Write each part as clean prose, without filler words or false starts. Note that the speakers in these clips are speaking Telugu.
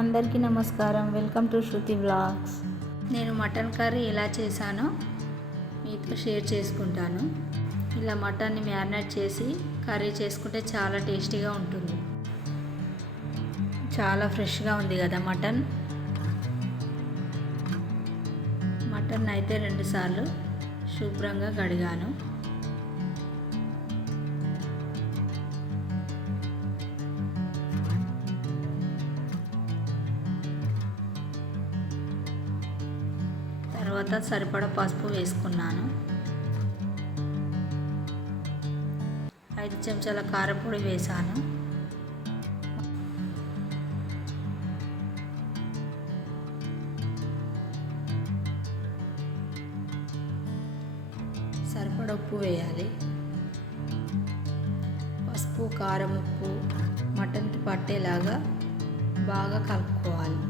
అందరికీ నమస్కారం. Welcome to Shruti vlogs. నేను మటన్ కర్రీ ఎలా చేశానో మీతో షేర్ చేసుకుంటాను. ఇలా మటన్ని మ్యారినేట్ చేసి కర్రీ చేసుకుంటే చాలా టేస్టీగా ఉంటుంది. చాలా ఫ్రెష్గా ఉంది కదా మటన్ అయితే 2 సార్లు శుభ్రంగా కడిగాను. తర్వాత సరిపడా పసుపు వేసుకున్నాను. 5 చెంచాల కారపొడి వేసాను. సరిపడా ఉప్పు వేయాలి. పసుపు, కారం, ఉప్పు మటన్కి పట్టేలాగా బాగా కలుపుకోవాలి.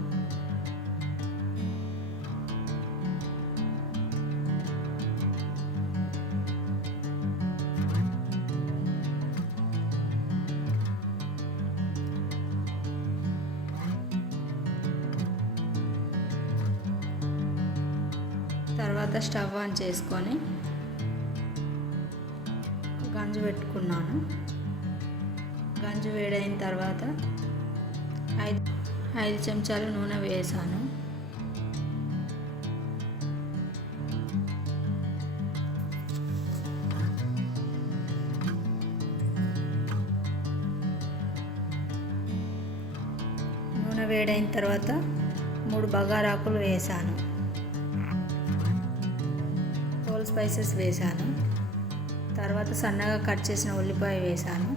తర్వాత స్టవ్ ఆన్ చేసుకొని గంజు పెట్టుకున్నాను. గంజు వేడైన తర్వాత 5 చెంచాలు నూనె వేసాను. నూనె వేడైన తర్వాత 3 బగారాకులు వేసాను. హోల్ స్పైసెస్ వేసాను. తర్వాత సన్నగా కట్ చేసిన ఉల్లిపాయ వేసాను.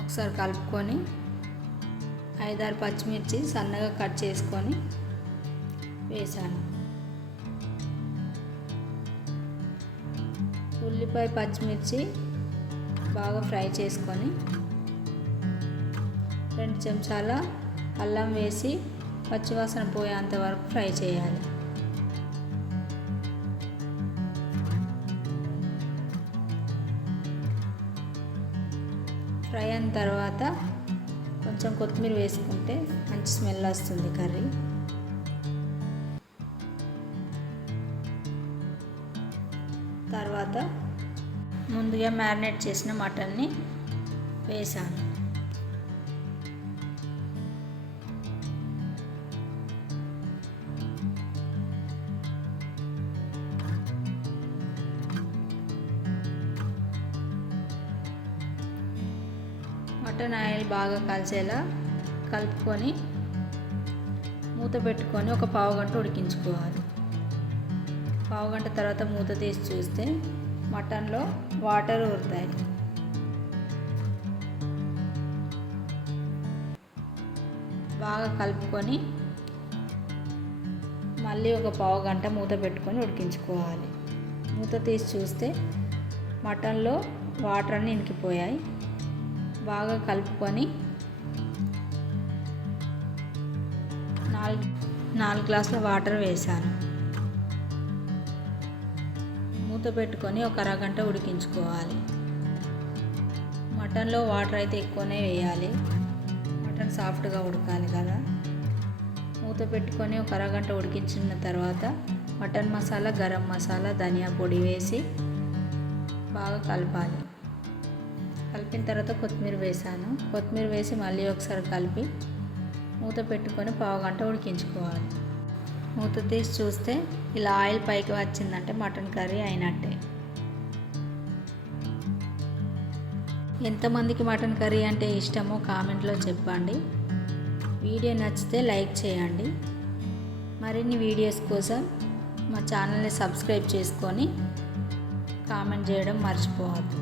ఒకసారి కలుపుకొని 5-6 పచ్చిమిర్చి సన్నగా కట్ చేసుకొని వేసాను. ఉల్లిపాయ పచ్చిమిర్చి బాగా ఫ్రై చేసుకొని 2 చెంచాల అల్లం వేసి పచ్చివాసన పోయేంత వరకు ఫ్రై చేయాలి. ఫ్రై అయిన తర్వాత కొంచెం కొత్తిమీర వేసుకుంటే మంచి స్మెల్ వస్తుంది కర్రీ. తర్వాత ముందుగా మ్యారినేట్ చేసిన మటన్ని వేసాను. మటన్ ఆయిల్ బాగా కలిసేలా కలుపుకొని మూత పెట్టుకొని ఒక పావుగంట ఉడికించుకోవాలి. పావుగంట తర్వాత మూత తీసి చూస్తే మటన్లో వాటర్ ఊరుతాయి. బాగా కలుపుకొని మళ్ళీ ఒక పావుగంట మూత పెట్టుకొని ఉడికించుకోవాలి. మూత తీసి చూస్తే మటన్లో వాటర్ అన్నీ ఇంకిపోయాయి. బాగా కలుపుకొని 4 గ్లాసుల వాటర్ వేసాను. మూత పెట్టుకొని ఒక అరగంట ఉడికించుకోవాలి. మటన్లో వాటర్ అయితే ఎక్కువనే వేయాలి, మటన్ సాఫ్ట్గా ఉడకాలి కదా. మూత పెట్టుకొని ఒక అరగంట ఉడికించిన తర్వాత మటన్ మసాలా, గరం మసాలా, ధనియా పొడి వేసి బాగా కలపాలి. కలిపిన తర్వాత కొత్తిమీర వేసాను. కొత్తిమీర వేసి మళ్ళీ ఒకసారి కలిపి మూత పెట్టుకొని పావుగంట ఉడికించుకోవాలి. మూత తీసి చూస్తే ఇలా ఆయిల్ పైకి వచ్చిందంటే మటన్ కర్రీ అయినట్టే. ఎంతమందికి మటన్ కర్రీ అంటే ఇష్టమో కామెంట్లో చెప్పండి. వీడియో నచ్చితే లైక్ చేయండి. మరిన్ని వీడియోస్ కోసం మా ఛానల్ని సబ్స్క్రైబ్ చేసుకొని కామెంట్ చేయడం మర్చిపోవద్దు.